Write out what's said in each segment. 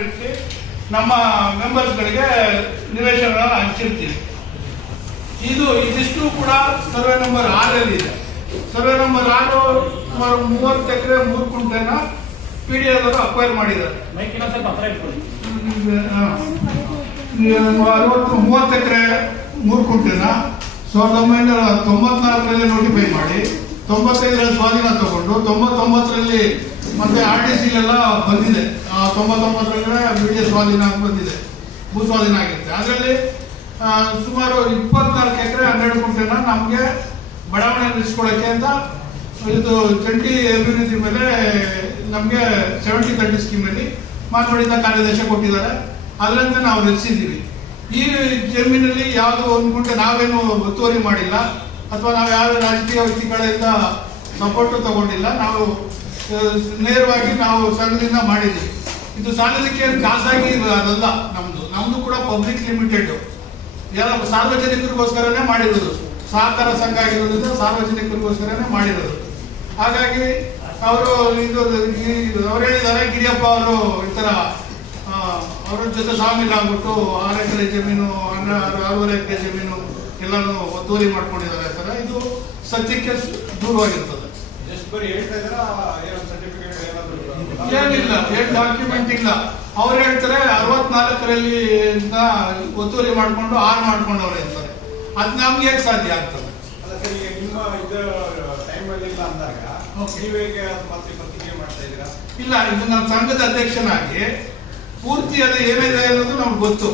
ವ್ಯಕ್ತಿ ನಮ್ಮ ಮೆಂಬರ್ಸ್ಗಳಿಗೆ ನಿವೇಶನಗಳನ್ನು ಹಂಚಿರ್ತೀವಿ. ಇದಿಷ್ಟು ಕೂಡ ಸರ್ವೆ ನಂಬರ್ 6 ಇದೆ. ಸರ್ವೆ ನಂಬರ್ 6 ಸುಮಾರು 30 ಎಕರೆ 3 ಕುಂಟೆನ PDO ಅವರು ಅಕ್ವೈರ್ ಮಾಡಿದ್ದಾರೆ. 30 ಎಕರೆ 3 ಕುಂಟೆನ 1994ರಲ್ಲಿ ನೋಟಿಫೈ ಮಾಡಿ 95ರಲ್ಲಿ ಸ್ವಾಧೀನ ತಗೊಂಡು 99ರಲ್ಲಿ ಮತ್ತೆ RTCಲೆಲ್ಲ ಬಂದಿದೆ. 99ರಲ್ಲೇ BDO ಸ್ವಾಧೀನ ಬಂದಿದೆ, ಭೂ ಸ್ವಾಧೀನ ಆಗಿರುತ್ತೆ. ಅದರಲ್ಲಿ ಸುಮಾರು 24 ಎಕರೆ 12 ಕುಂಟೆನ ನಮಗೆ ಬಡಾವಣೆ ನಿಲ್ಲಿಸ್ಕೊಳ್ಳೋಕ್ಕೆ ಅಂತ ಇದು ಜಂಟಿ ಅಭಿವೃದ್ಧಿ ಮೇಲೆ ನಮಗೆ 70-30 ಸ್ಕೀಮಲ್ಲಿ ಮಾತನಾಡಿದ ಕಾರ್ಯದೇಶ ಕೊಟ್ಟಿದ್ದಾರೆ. ಅದರಂತೆ ನಾವು ರಚಿಸಿದ್ದೀವಿ. ಈ ಜಮೀನಲ್ಲಿ ಯಾವುದೋ ಒಂದು ಕುಂಟೆ ನಾವೇನು ಒತ್ತುವರಿ ಮಾಡಿಲ್ಲ ಅಥವಾ ನಾವು ಯಾವ ರಾಜಕೀಯ ವ್ಯಕ್ತಿಗಳಿಂದ ಸಪೋರ್ಟ್ ತಗೊಂಡಿಲ್ಲ. ನಾವು ನೇರವಾಗಿ ನಾವು ಸಂಘದಿಂದ ಮಾಡಿದ್ದೀವಿ. ಇದು ಸಾಲದಕ್ಕೆ ಖಾಸಗಿ ಅದಲ್ಲ, ನಮ್ದು ಕೂಡ ಪಬ್ಲಿಕ್ ಲಿಮಿಟೆಡ್, ಎಲ್ಲ ಸಾರ್ವಜನಿಕರಿಗೋಸ್ಕರನೇ ಮಾಡಿರೋದು. ಸಹಕಾರ ಸಂಘ ಆಗಿರೋದ್ರಿಂದ ಸಾರ್ವಜನಿಕರಿಗೋಸ್ಕರನೇ ಮಾಡಿರೋದು. ಹಾಗಾಗಿ ಅವರು ಅವ್ರು ಹೇಳಿದ್ದಾರೆ, ಗಿರಿಯಪ್ಪ ಅವರು ಈ ಥರ ಅವ್ರ ಜೊತೆ ಸಾಮೀಲಾಗ್ಬಿಟ್ಟು 6 ಎಕರೆ ಜಮೀನು 6.5 ಎಕರೆ ಜಮೀನು ಎಲ್ಲಾನು ಒತ್ತುವರಿ ಮಾಡ್ಕೊಂಡಿದ್ದಾರೆ ಅಂತಾರೆ. ಇದು ಸತ್ಯಕ್ಕೆ ದೂರವಾಗಿರ್ತದೆ. ಏನಿಲ್ಲ, ಏನು ಡಾಕ್ಯುಮೆಂಟ್ ಇಲ್ಲ. ಅವ್ರು ಹೇಳ್ತಾರೆ 64ರಲ್ಲಿ ಒತ್ತುವರಿ ಮಾಡ್ಕೊಂಡು 6 ಮಾಡ್ಕೊಂಡವ್ರೆ ಅಂತಾರೆ. ಅದು ನಮ್ಗೆ ಹೇಗೆ ಸಾಧ್ಯ ಆಗ್ತದೆ? ಇಲ್ಲ, ಇದು ನಾನು ಸಂಘದ ಅಧ್ಯಕ್ಷನಾಗಿ ಪೂರ್ತಿ ಅದು ಏನಿದೆ ಅನ್ನೋದು ನಮ್ಗೆ ಗೊತ್ತು.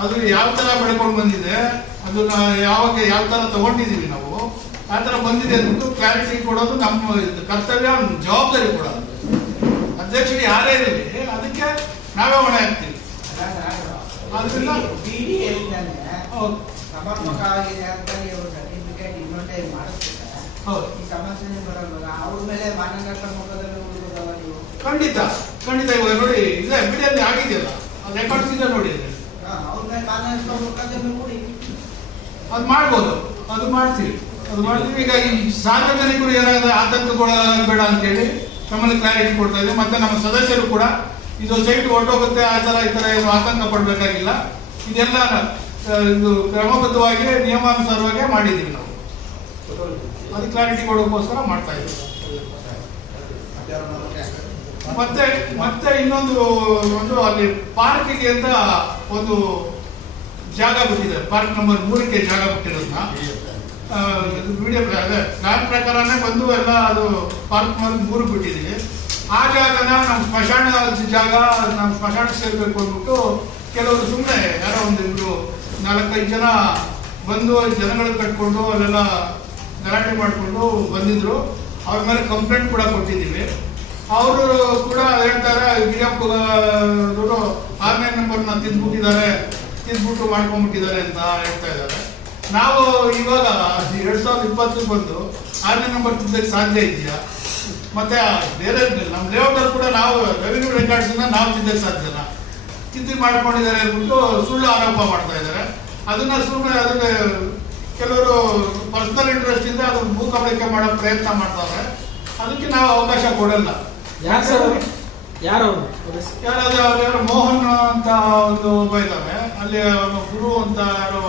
ಅದು ಯಾವ ತರ ಬೆಳ್ಕೊಂಡು ಬಂದಿದೆ, ಅದು ಯಾವ ತರ ತಗೊಂಡಿದೀವಿ ನಾವು, ಆ ತರ ಬಂದಿದೆ ಅನ್ನೋದು ಕ್ಲಾರಿಟಿ ಕೊಡೋದು ನಮ್ಮ ಕರ್ತವ್ಯ, ಜವಾಬ್ದಾರಿ ಕೊಡೋದು. ಅಧ್ಯಕ್ಷರಿಗೆ ಯಾರೇ ಇರಲಿ ಅದಕ್ಕೆ ನಾವೇ ಹೊಣೆ ಹಾಕ್ತೀವಿ. ಅದರಿಂದ ಸಮರ್ಪಕ ಆಗಿದೆ ಅಂತ ನೀವು ಸರ್ಟಿಫಿಕೇಟ್ ಇನ್ನೊಂದೇ ಮಾಡಿಸ್ತಾರೆ. ಈ ಸಮಸ್ಯೆ ಬರಲ್ಲ, ಅವ್ರ ಮೇಲೆ ಮಾನದಂಡ ಮುಖದಲ್ಲಿ ಉಳಿದಲ್ಲ ನೀವು. ಖಂಡಿತ ಇವಾಗ ನೋಡಿ, ಇದೆ ಬಿಡಿಯಲ್ಲಿ ಆಗಿದೆಯಲ್ಲ, ಅದು ರೆಕಾರ್ಡ್ಸ್ ಇದೆ ನೋಡಿ. ಅವ್ರ ಮೇಲೆ ಮಾನದಂಡ ಮುಖದಲ್ಲಿ ನೋಡಿ ಅದು ಮಾಡ್ಬೋದು, ಅದು ಮಾಡ್ತೀವಿ. ಈಗ ಈ ಸಾರ್ವಜನಿಕರು ಏನಾದ್ರೆ ಆತಂಕಗೊಳ್ಳಬೇಡ ಅಂತೇಳಿ ನಮ್ಮಲ್ಲಿ ಕ್ಲಾರಿಟಿ ಕೊಡ್ತಾ ಇದೆ. ಮತ್ತೆ ನಮ್ಮ ಸದಸ್ಯರು ಕೂಡ ಇದು ಸೈಟ್ ಹೊರಟೋಗುತ್ತೆ ಆ ಥರ ಈ ಥರ ಏನು ಆತಂಕ ಪಡಬೇಕಾಗಿಲ್ಲ. ಇದೆಲ್ಲ ಇದು ಕ್ರಮಬದ್ಧವಾಗಿ ನಿಯಮಾನುಸಾರವಾಗಿ ಮಾಡಿದ್ದೀವಿ ನಾವು. ಅದು ಕ್ಲಾರಿಟಿ ಕೊಡೋಕ್ಕೋಸ್ಕರ ಮಾಡ್ತಾ ಇದ್ದೀವಿ. ಮತ್ತೆ ಇನ್ನೊಂದು ಅಲ್ಲಿ ಪಾರ್ಕಿಗೆ ಅಂತ ಒಂದು ಜಾಗ ಬಿಟ್ಟಿದೆ. ಪಾರ್ಕ್ ನಂಬರ್ 3ಕ್ಕೆ ಜಾಗ ಬಿಟ್ಟಿರೋದನ್ನ ವಿಡಿಯೋ ಪ್ಲಾನ್ ಪ್ರಕಾರನೇ ಬಂದು ಎಲ್ಲ ಅದು ಪಾರ್ಕ್ ನಂಬರ್ 3 ಬಿಟ್ಟಿದ್ದೀವಿ. ಆ ಜಾಗನ ನಮ್ಮ ಸ್ಮಶಾನ ಜಾಗ, ನಮ್ಮ ಸ್ಮಶಾನಕ್ಕೆ ಸೇರ್ಬೇಕು ಅಂದ್ಬಿಟ್ಟು ಕೆಲವರು ಸುಮ್ಮನೆ ಯಾರೋ 4-5 ಜನ ಬಂದು ಜನಗಳು ಕಟ್ಕೊಂಡು ಅಲ್ಲೆಲ್ಲ ಗಲಾಟೆ ಮಾಡಿಕೊಂಡು ಬಂದಿದ್ರು. ಅವ್ರ ಮೇಲೆ ಕಂಪ್ಲೇಂಟ್ ಕೂಡ ಕೊಟ್ಟಿದ್ದೀವಿ. ಅವರು ಕೂಡ ಹೇಳ್ತಾರೆ, ಗಿರಿಯಪ್ಪವರು 6ನೇ ನಂಬರ್ನ ತಿದ್ಬಿಟ್ಟು ಮಾಡ್ಕೊಂಡ್ಬಿಟ್ಟಿದ್ದಾರೆ ಅಂತ ಹೇಳ್ತಾ ಇದ್ದಾರೆ. ನಾವು ಇವಾಗ 2020 ಬಂದು 6ನೇ ನಂಬರ್ ತಿದ್ದಕ್ಕೆ ಸಾಧ್ಯ ಇದೆಯಾ? ಮತ್ತೆ ಬೇರೆ ನಮ್ಮ ಲೇಔಟಲ್ಲಿ ಕೂಡ ನಾವು ರೆವಿನ್ಯೂ ರೆಕಾರ್ಡ್ಸ್ನ ನಾವು ತಿದ್ದಕ್ಕೆ ಸಾಧ್ಯನಾ? ತಿದ್ದಿ ಮಾಡ್ಕೊಂಡಿದ್ದಾರೆ ಅಂದ್ಬಿಟ್ಟು ಸುಳ್ಳು ಆರೋಪ ಮಾಡ್ತಾ ಇದ್ದಾರೆ. ಅದನ್ನ ಕೆಲವರು ಪರ್ಸನಲ್ ಇಂಟ್ರೆಸ್ಟ್ ಇಂದ ಅದನ್ನು ಭೂ ಕಬಳಿಕೆ ಮಾಡೋ ಪ್ರಯತ್ನ ಮಾಡ್ತಾರೆ. ಅದಕ್ಕೆ ನಾವು ಅವಕಾಶ ಕೊಡಲ್ಲ. ಯಾರು ಮೋಹನ್ ಅಂತ ಒಬ್ಬ ಇದ್ದಾರೆ, ಅಲ್ಲಿ ಗುರು ಅಂತ ಯಾರೋ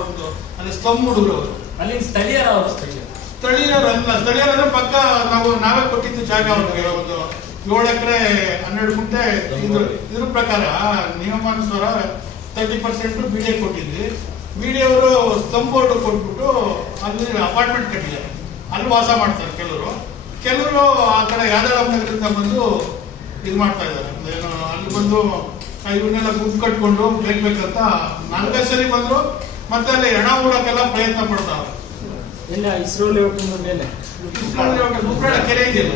ಅಲ್ಲಿ ಸ್ತಂಭ ಹುಡುಗರು. ಅವರು ಅಲ್ಲಿ ಸ್ಥಳೀಯರಂದ್ರೆ ಪಕ್ಕ ನಾವೇ ಕೊಟ್ಟಿದ್ದು ಜಾಗ ಅವ್ರಿಗೆ. 7 ಎಕರೆ 12 ಕುಂಟೆ. ಇದ್ರ ಪ್ರಕಾರ ನಿಯಮಾನುಸಾರ 30% BDO ಕೊಟ್ಟಿದ್ವಿ. BDO ಅವರು ಸ್ತಂಭ ಬೋರ್ಡ್ ಕೊಟ್ಬಿಟ್ಟು ಅಲ್ಲಿ ಅಪಾರ್ಟ್ಮೆಂಟ್ ಕಟ್ಟಿದ್ದಾರೆ. ಅಲ್ಲಿ ವಾಸ ಮಾಡ್ತಾರೆ ಕೆಲವರು ಆ ಕಡೆ ಯಾದವ ನಗರದಿಂದ ಬಂದು ಇದು ಮಾಡ್ತಾ ಇದ್ದಾರೆ. ಅಲ್ಲಿ ಬಂದು ಇವನ್ನೆಲ್ಲ ಗುಂಪು ಕಟ್ಕೊಂಡು ಬೇಕಂತ 4 ಸರಿ ಬಂದ್ರು. ಮತ್ತೆ ಅಲ್ಲಿ ಹೆಣ ಹೂಡಕ್ಕೆಲ್ಲ ಪ್ರಯತ್ನ ಪಡ್ತಾವೆ. ಕೆರೆ ಇದೆಯಲ್ಲ,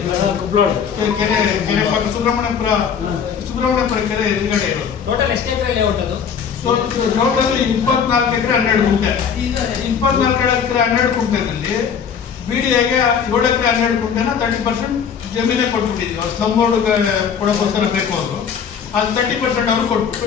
ಕೆರೆ ಪಕ್ಕ ಸುಬ್ರಹ್ಮಣ್ಯಪುರ ಕೆರೆ ಎದುರುಗಡೆ ಇರೋದು. ಟೋಟಲ್ ಎಷ್ಟು ಎಕರೆ ಲೇಔಟ್ ಅದು? ಟೋಟಲ್ 24 ಎಕರೆ 12 ಕುಂಟೆ. 24 ಎಕರೆ 12 ಕುಂಟೆನಲ್ಲಿ BDOಗೆ 7 ಎಕರೆ 12 ಕುಂಟೆನ 30% ಜಮೀನೇ ಕೊಟ್ಬಿಟ್ಟಿದ್ವಿ. ಅವ್ರು ಸ್ತಂಭ ಕೊಡೋಕ್ಕೋಸ್ಕರ ಬೇಕು ಅವರು. ಅದು 30% ಅವರು ಕೊಟ್ಬಿಟ್ಟು